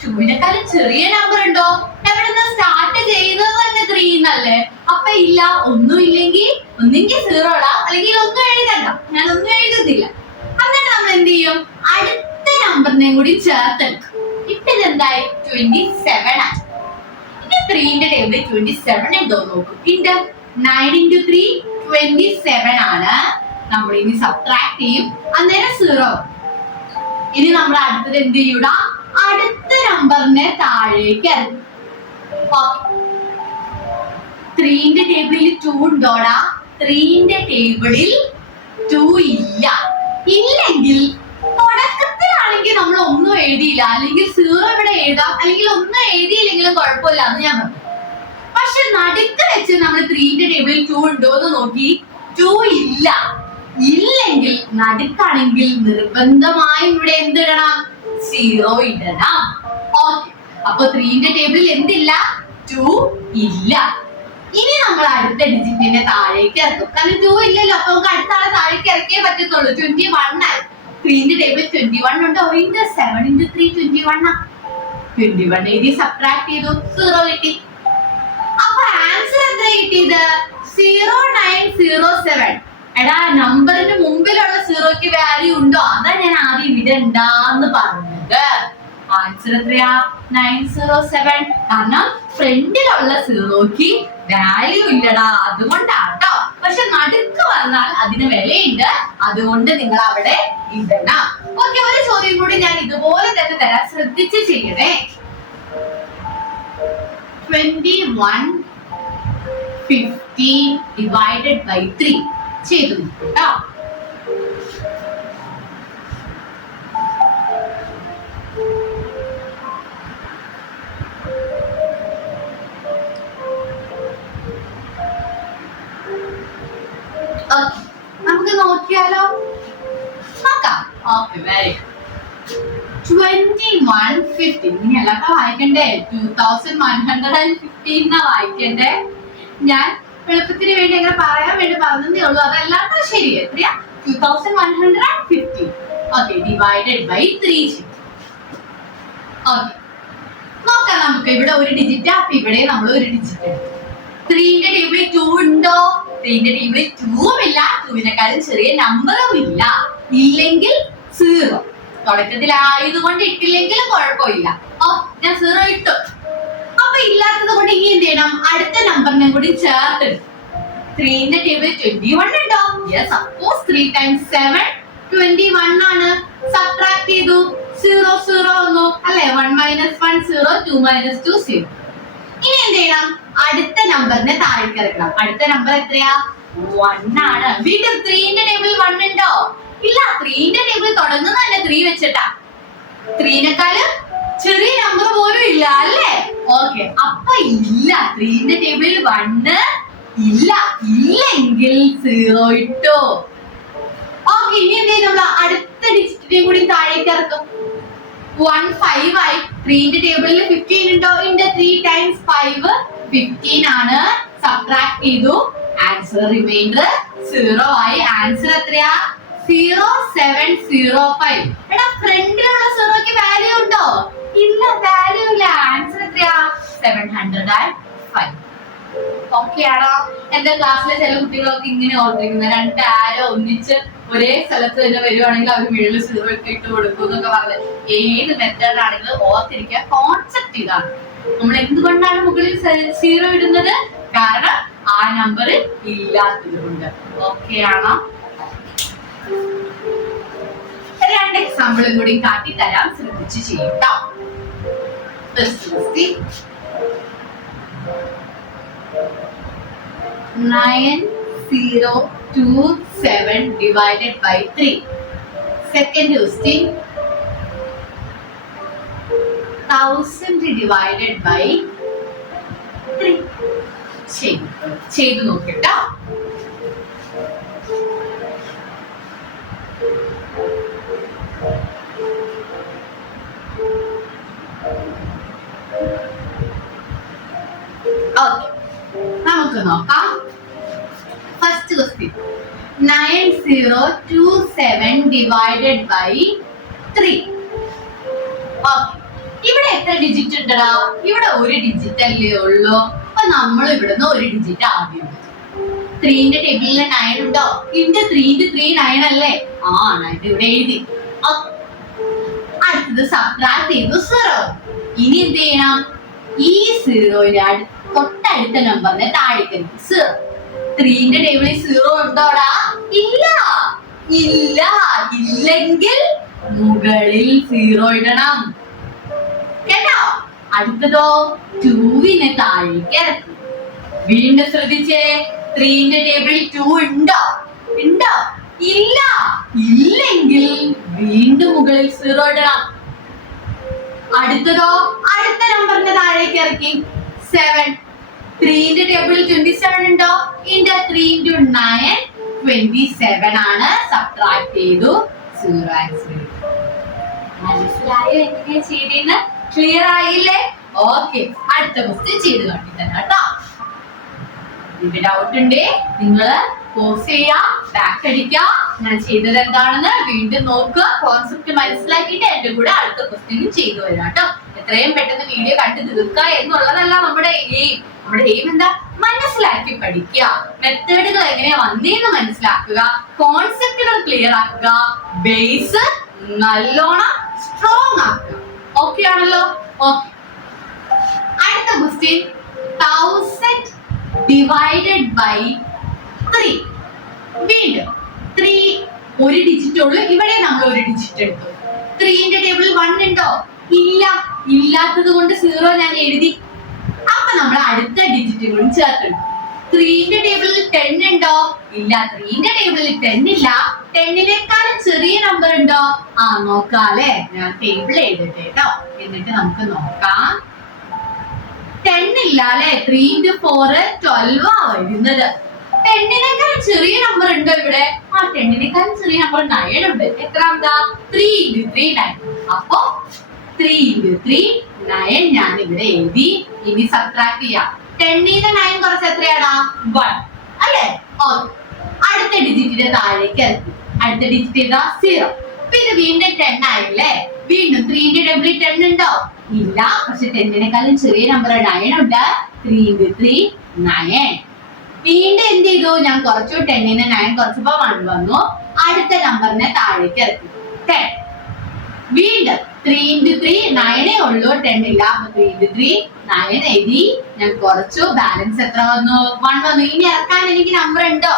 2നെക്കാളും ചെറിയ നമ്പർ ഉണ്ടോ? എവിടുന്ന് സ്റ്റാർട്ട് ചെയ്യുന്നത് തന്നെ 3 എന്നല്ലേ? അപ്പൊ ഇല്ല. ഒന്നും ഇല്ലെങ്കിൽ ഒന്നെങ്കിൽ 0 ഇടാം, അല്ലെങ്കിൽ ഒന്നും എഴുതണ്ട. ഞാൻ ഒന്നും എഴുതുന്നില്ല. എന്നിട്ട് നമ്മൾ എന്ത് ചെയ്യും? അടുത്ത നമ്പറിനെയും കൂടി ചേർത്തെടുക്കും. ഇപ്പൊ ഇതെന്തായി? 27 ആണ്. ഇനി 3ന്റെ ടേബിളിൽ 27 ഉണ്ടോ നോക്കും. ഉണ്ട്. 9 into 3 27 ആണ്. നമ്മൾ ഇനി സബ്ട്രാക്ട് ചെയ്യും. അന്നേരം 0. ഇനി നമ്മൾ അടുത്തത് എന്ത് ചെയ്യൂടാ? അടുത്ത നമ്പറിനെ താഴേക്ക് ഇറക്കും. 3ന്റെ ടേബിളിൽ 2 ഉണ്ടോടാ? 3ന്റെ ടേബിളിൽ ടു ഇല്ല. ഇല്ലെങ്കിൽ തുടക്കത്തിലാണെങ്കിൽ നമ്മൾ ഒന്നും എഴുതിയില്ല, അല്ലെങ്കിൽ സീറോ ഇവിടെ എഴുതാം, അല്ലെങ്കിൽ ഒന്നും എഴുതിയില്ലെങ്കിലും കുഴപ്പമില്ല എന്ന് ഞാൻ പറഞ്ഞു. പക്ഷെ നടുക്ക് വെച്ച് നമ്മൾ 3ന്റെ ടേബിളിൽ 2 ഉണ്ടോ എന്ന് നോക്കി, 2 ഇല്ല. ഇല്ലെങ്കിൽ നടുക്കാണെങ്കിൽ നിർബന്ധമായും ഇവിടെ എന്തിടണം? 0 ഇടണം. ഓക്കെ, അപ്പൊ 3ന്റെ ടേബിളിൽ എന്തില്ല? 2 ഇല്ല. ഇനി നമ്മൾ അടുത്ത ഡിജിറ്റിനെ താഴേക്ക് ഇറക്കും, കാരണം 2 ഇല്ലല്ലോ. അപ്പൊ നമുക്ക് അടുത്ത ആളെ താഴേക്ക് ഇറക്കിയേ പറ്റത്തുള്ളൂ. 21 ആയി. 3ന്റെ ടേബിളിൽ 21 ഉണ്ട്. 7 × 3 21 ആ. 21 എഴുതി സബ്ട്രാക്ട് ചെയ്തു, 0 കിട്ടി. അപ്പൊ ആൻസർ എത്ര കിട്ടിയത്? 0907. എടാ, നമ്പറിന് മുമ്പിലുള്ള സീറോയ്ക്ക് വാല്യൂ ഉണ്ടോ? അതാ ഞാൻ ആദ്യം ഇടണ്ടാന്ന് പറഞ്ഞത്. ആൻസർ എത്രയാ? 907. കാരണം ഫ്രണ്ടിലുള്ള സീറോയ്ക്ക് വാല്യൂ ഇല്ലടാ, അതുകൊണ്ടാട്ടോ. പക്ഷെ നടുക്ക് വന്നാൽ അതിന് വിലയുണ്ട്, അതുകൊണ്ട് നിങ്ങൾ അവിടെ ഇടണം. ഓക്കെ, ഒരു ചോദ്യം കൂടി ഞാൻ ഇതുപോലെ തന്നെ തരാം, ശ്രദ്ധിച്ച് ചെയ്യണേ. 2150 divided by 3 ചെയ്തു കേട്ടോ. നമുക്ക് നോക്കിയാലോ? നോക്കാം. Okay, very 2150. ഇനി എല്ലാവർക്കും വായിക്കണ്ടേ? 2115 എന്നാ വായിക്കണ്ടേ. ഞാൻ എളുപ്പത്തിന് വേണ്ടി അങ്ങനെ പറയാൻ വേണ്ടി പറഞ്ഞതേ ഉള്ളൂ, അതല്ലാത്ത ശരി. എത്രയാ? 2150. Okay, divided by 3. ഓക്കെ, നോക്കാം നമുക്ക്. ഇവിടെ ഒരു ഡിജിറ്റ്, അപ്പൊ ഇവിടെ നമ്മൾ ഒരു ഡിജിറ്റ്. 3ന്റെ ടേബിളിൽ 2 ഉണ്ടോ? 3ന്റെ ടേബിളിൽ 2 ഇല്ല. 2വിനെക്കാളും ചെറിയ നമ്പറും ഇല്ല. ഇല്ലെങ്കിൽ 0. തുടക്കത്തിലായതുകൊണ്ട് ഇട്ടില്ലെങ്കിലും കുഴപ്പമില്ല. ഞാൻ 0 ഇട്ടു. അപ്പൊ ഇല്ലാത്തത് കൊണ്ട് ഇനി എന്ത് ചെയ്യണം? അടുത്ത നമ്പറിനെ കൂടി ചേർത്ത്. 3ന്റെ ടേബിളിൽ 21 ഉണ്ടോ? യെസ്, സപ്പോസ് 3 × 7 21 ആണ്. സബ്ട്രാക്ട് ചെയ്തു, 0 0 വന്നു അല്ലെ. 1 - 1 0, 2 - 2 0. ഇനി എന്ത് ചെയ്യണം? അടുത്ത നമ്പറിനെ താഴേക്ക് ഇറക്കണം. അടുത്ത നമ്പർ എത്രയാ? 1 ആണ്. വീണ്ടും 3ന്റെ ടേബിളിൽ 1 ഉണ്ടോ? ഇല്ല. 3ന്റെ ടേബിൾ തുടങ്ങുന്ന തന്നെ 3 വെച്ചിട്ടാ. 3നെക്കാളും ചെറിയ നമ്പർ പോലും ഇല്ല അല്ലേ? ഓക്കെ, അപ്പൊ ഇല്ല. 3ന്റെ ടേബിളിൽ 1 ഇല്ല. ഇല്ലെങ്കിൽ 0 ഇട്ടോ. ഓക്കെ, ഇനി എന്ത് ചെയ്യും? നമ്മൾ അടുത്ത ഡിജിറ്റിനെ കൂടി താഴേക്ക് ഇറക്കും. 1 5 ആയി. 3ന്റെ ടേബിളിൽ 15 ഉണ്ടോ? ഉണ്ട്. 3 × 5 15 ആണ്. സബ്ട്രാക്ട് ചെയ്തു, ആൻസർ റിമൈൻഡർ 0 ആയി. ആൻസർ എത്രയാ? 0705. എടാ, ഫ്രണ്ടിലുള്ള സീറോയ്ക്ക് വാല്യൂ ഉണ്ടോ? ഇല്ല, വാല്യൂ ഇല്ല. ആൻസർ എത്രയാ? 705. ഓക്കെ ആണോ? എന്റെ ക്ലാസ്സിലെ ചില കുട്ടികളൊക്കെ ഇങ്ങനെ ഓർത്തിരിക്കുന്നത്, 2 ആരോ ഒന്നിച്ച് ഒരേ സ്ഥലത്ത് തന്നെ വരുവാണെങ്കിൽ അവർ മുകളിൽ 0 ഒക്കെ ഇട്ട് കൊടുക്കും എന്നൊക്കെ പറഞ്ഞത്. ഏത് മെത്തേഡ് ആണെങ്കിലും ഓർത്തിരിക്കുക, കോൺസെപ്റ്റ് ഇതാണ്. നമ്മൾ എന്തുകൊണ്ടാണ് മുകളിൽ 0 ഇടുന്നത്? കാരണം ആ നമ്പർ ഇല്ലാത്തത് കൊണ്ട്. ഓക്കെ ആണോ? 2 എക്സാമ്പിളും കൂടി കാട്ടി തരാം, ശ്രദ്ധിച്ച് ചെയ്യട്ടോ. 9027 divided by 3. Second question, 1000 divided by 3. ചെയ്തു നോക്കട്ടോ. ഓക്കെ, നമുക്ക് നോക്കാം. First question, 9027 divided by 3. Okay, ഇവിടെ എത്ര ഡിജിറ്റ് ഉണ്ടടാ? ഇവിടെ ഒരു ഡിജിറ്റ് അല്ലേ ഉള്ളൂ. അപ്പൊ നമ്മൾ ഇവിടുന്ന് ഒരു ഡിജിറ്റ് ആദ്യം. 3ന്റെ ടേബിളിൽ 9 ഉണ്ടോ? ഉണ്ട്. 3 × 3 9 അല്ലേ? ആ, 9 ഇവിടെ എഴുതി. അടുത്തത് സബ്ട്രാക്ട് ചെയ്തു, 0. ഇനി എന്ത് ചെയ്യണം? ഈ 0നെ തൊട്ടടുത്ത നമ്പറിനെ താഴേക്ക് 0. 3ന്റെ ടേബിളിൽ 0 ഉണ്ടോടാ? ഇല്ല. ഇല്ല. ഇല്ലെങ്കിൽ മുകളിൽ 0 ഇടണം കേട്ടോ. അടുത്തതോ 2വിനെ താഴേക്ക് ഇറക്കി. വീണ്ടും ശ്രദ്ധിച്ചേ, 3ന്റെ ടേബിളിൽ 2 ഉണ്ടോ? ഉണ്ടോ? ഇല്ല. ഇല്ലെങ്കിൽ വീണ്ടും മുകളിൽ 0 ഇടണം. അടുത്തതോ അടുത്ത നമ്പറിന്റെ താഴേക്ക് ഇറക്കി 7. 3ന്റെ ടേബിളിൽ 27 ഉണ്ടോ? ഇല്ല. 3 into 9 27 ആണ്. സബ്ട്രാക്ട് ചെയ്തു 0 ആൻസർ. മനസ്സിലായോ എങ്ങനെയാ ചെയ്തെന്ന്? ക്ലിയർ ആയില്ലേ? ഓക്കെ, അടുത്ത ക്വസ്റ്റ്യൻ ചെയ്ത് കാണിക്കാം കേട്ടോ. ഇതിന്റെ ഡൗട്ട് ഉണ്ട് നിങ്ങള് പോസ് ചെയ്യാ, ബാക്ക് അടിക്കുക. ഞാൻ ചെയ്തത് എന്താണെന്ന് വീണ്ടും നോക്കുക, കോൺസെപ്റ്റ് മനസ്സിലാക്കിയിട്ട് എന്റെ കൂടെ അടുത്ത ക്വസ്റ്റ്യനും ചെയ്തു വരാം കേട്ടോ. എത്രയും പെട്ടെന്ന് വീഡിയോ കണ്ടു തീർക്കുക എന്നുള്ളതല്ല നമ്മുടെ എയിം. നമ്മുടെ എയിം എന്താ? മനസ്സിലാക്കി പഠിക്കുക, മെത്തേഡുകൾ എങ്ങനെയാ വന്നേന്ന് മനസ്സിലാക്കുക, കോൺസെപ്റ്റുകൾ ക്ലിയർ ആക്കുക, ബേസ് നല്ലോണം സ്ട്രോങ് ആക്കുക. ഓക്കെ ആണല്ലോ? ഓക്കെ, അടുത്ത ക്വസ്റ്റ്യൻ 1000 ഡിവൈഡഡ് ബൈ 3. വീണ്ടും 3 ഒരു ഡിജിറ്റ് ഉള്ളൂ. ഇവിടെ നമ്മൾ ഒരു ഡിജിറ്റ് എടുത്തു. 3ന്റെ ടേബിളിൽ 1 ഉണ്ടോ? ഇല്ല. ഇല്ലാത്തത് കൊണ്ട് 0 ഞാൻ എഴുതി. അപ്പൊ നമ്മൾ അടുത്ത ഡിജിറ്റ് കൂടി ചേർത്തെടുത്തു. 3ന്റെ ടേബിളിൽ 10 ഉണ്ടോ? ഇല്ല. 3ന്റെ ടേബിളിൽ 10 ഇല്ല. 10നേക്കാളും ചെറിയ നമ്പർ ഉണ്ടോ? നോക്കാല്ലേ. ഞാൻ ടേബിൾ എഴുതട്ടെ കേട്ടോ, എന്നിട്ട് നമുക്ക് നോക്കാം. 10 ഇല്ല അല്ലെ. 3 into 4 12 ആ വരുന്നത്. 10നേക്കാളും ചെറിയ നമ്പർ ഉണ്ടോ ഇവിടെ? 10നേക്കാളും ചെറിയ നമ്പർ 9 ഉണ്ട്. എത്രാമതാ? 3 into 3 9. അപ്പോ 3 into 3 9 ഞാൻ ഇവിടെ എഴുതി. ഇനി സബ്ട്രാക്ട് ചെയ്യാം. 10ന്റെ 9 കുറച്ച് എത്രയാടാ? 1 അല്ലേ? അടുത്ത ഡിജിറ്റിന്റെ താഴേക്ക് ഇറക്കി. അടുത്ത ഡിജിറ്റ് ഏതാ? 0. ഇത് വീണ്ടും 10 ആയില്ലേ? വീണ്ടും 3ന്റെ ടേബിളിൽ 10 ഉണ്ടോ? ഇല്ല. പക്ഷെ 10നേക്കാളും ചെറിയ നമ്പർ 9 ഉണ്ട്. 3 into 3 9. വീണ്ടും എന്ത് ചെയ്തു? ഞാൻ കുറച്ചു. 10നെ 9 കുറച്ചപ്പോ 1 വന്നു. അടുത്ത നമ്പറിനെ താഴേക്ക് ഇറക്കി 10. വീണ്ടും 3 into 3 9 ഉള്ളൂ, 10 ഇല്ല. അപ്പൊ 3 into 3 9 എഴുതി. ഞാൻ കുറച്ചു. ബാലൻസ് എത്ര വന്നു? 1 വന്നു. ഇനി ഇറക്കാൻ എനിക്ക് നമ്പർ ഉണ്ടോ?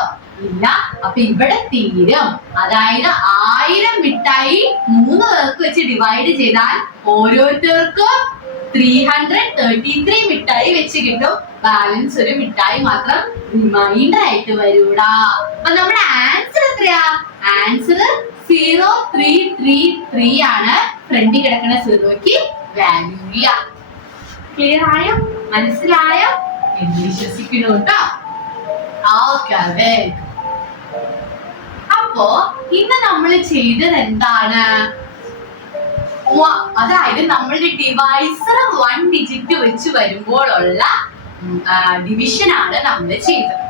ഇല്ല. അപ്പൊ ഇവിടെ തീരും. അതായത് 1000 മിഠായി 3 പേർക്ക് വെച്ച് ഡിവൈഡ് ചെയ്താൽ ഓരോരുത്തർക്കും 333 മിഠായി വെച്ച് കിട്ടും. ബാലൻസ് ഒരു മിഠായി മാത്രം റിമൈൻഡർ ആയിട്ട് വരൂടാ. അപ്പൊ നമ്മുടെ ആൻസർ എത്രയാ? ആൻസർ 0333 ആണ്. ഫ്രണ്ടിൽ കിടക്കുന്ന 0ക്ക് വാല്യൂ ഇല്ല. ക്ലിയർ ആയോ? മനസ്സിലായോ? എന്ന് വിശ്വസിക്കുന്നു കേട്ടോ. ഓക്കെ, അപ്പോ ഇന്ന് നമ്മൾ ചെയ്തത് എന്താണ്? അതായത് നമ്മളുടെ ഡിവൈസർ 1 ഡിജിറ്റ് വെച്ച് വരുമ്പോഴുള്ള ഡിവിഷൻ ആണ് നമ്മൾ ചെയ്തത്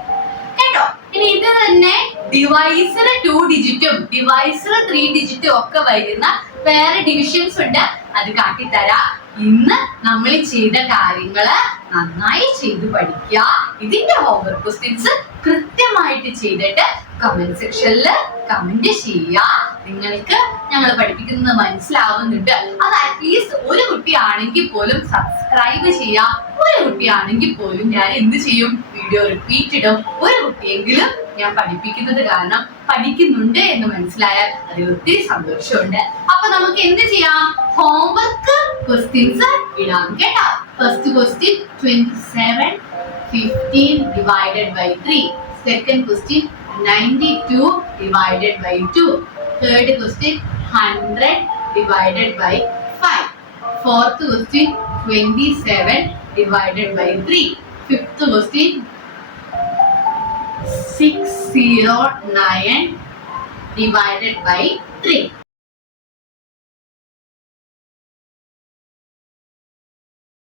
കേട്ടോ. ഇനി ഇത് തന്നെ ഡിവൈസർ 2 ഡിജിറ്റും ഡിവൈസർ 3 ഡിജിറ്റും ഒക്കെ വരുന്ന വേറെ ഡിവിഷൻസ് ഉണ്ട്. അത് കാട്ടിത്തരാം. ഇന്ന് നമ്മൾ ചെയ്ത കാര്യങ്ങള് നന്നായി ചെയ്തു പഠിക്കുക. ഇതിന്റെ ഹോംവർക്ക് ക്വസ്റ്റ്യൻസ് കൃത്യമായിട്ട് ചെയ്തിട്ട് കമന്റ് സെക്ഷനിൽ കമന്റ് ചെയ്യുക. നിങ്ങൾക്ക് ഞങ്ങൾ പഠിപ്പിക്കുന്നത് മനസ്സിലാവുന്നുണ്ട്. അത് അറ്റ്ലീസ്റ്റ് ഒരു കുട്ടിയാണെങ്കിൽ പോലും സബ്സ്ക്രൈബ് ചെയ്യാം. ഒരു കുട്ടിയാണെങ്കിൽ പോലും ഞാൻ എന്ത് ചെയ്യും? വീഡിയോ റിപ്പീറ്റ് ഇടും. ഒരു കുട്ടിയെങ്കിലും ഞാൻ പഠിപ്പിക്കുന്നത് കാരണം പഠിക്കുന്നുണ്ട് എന്ന് മനസ്സിലായാൽ അതിൽ ഒത്തിരി സന്തോഷമുണ്ട്. അപ്പൊ നമുക്ക് എന്ത് ചെയ്യാം? ഹോംവർക്ക് ക്വസ്റ്റ്യൻസ് ഇടാം കേട്ടോ. First question 27 15 divided by 3. Second question 92 divided by 2. Third question 100 divided by 5. Fourth question 27 divided by 3. Fifth question 609 divided by 3.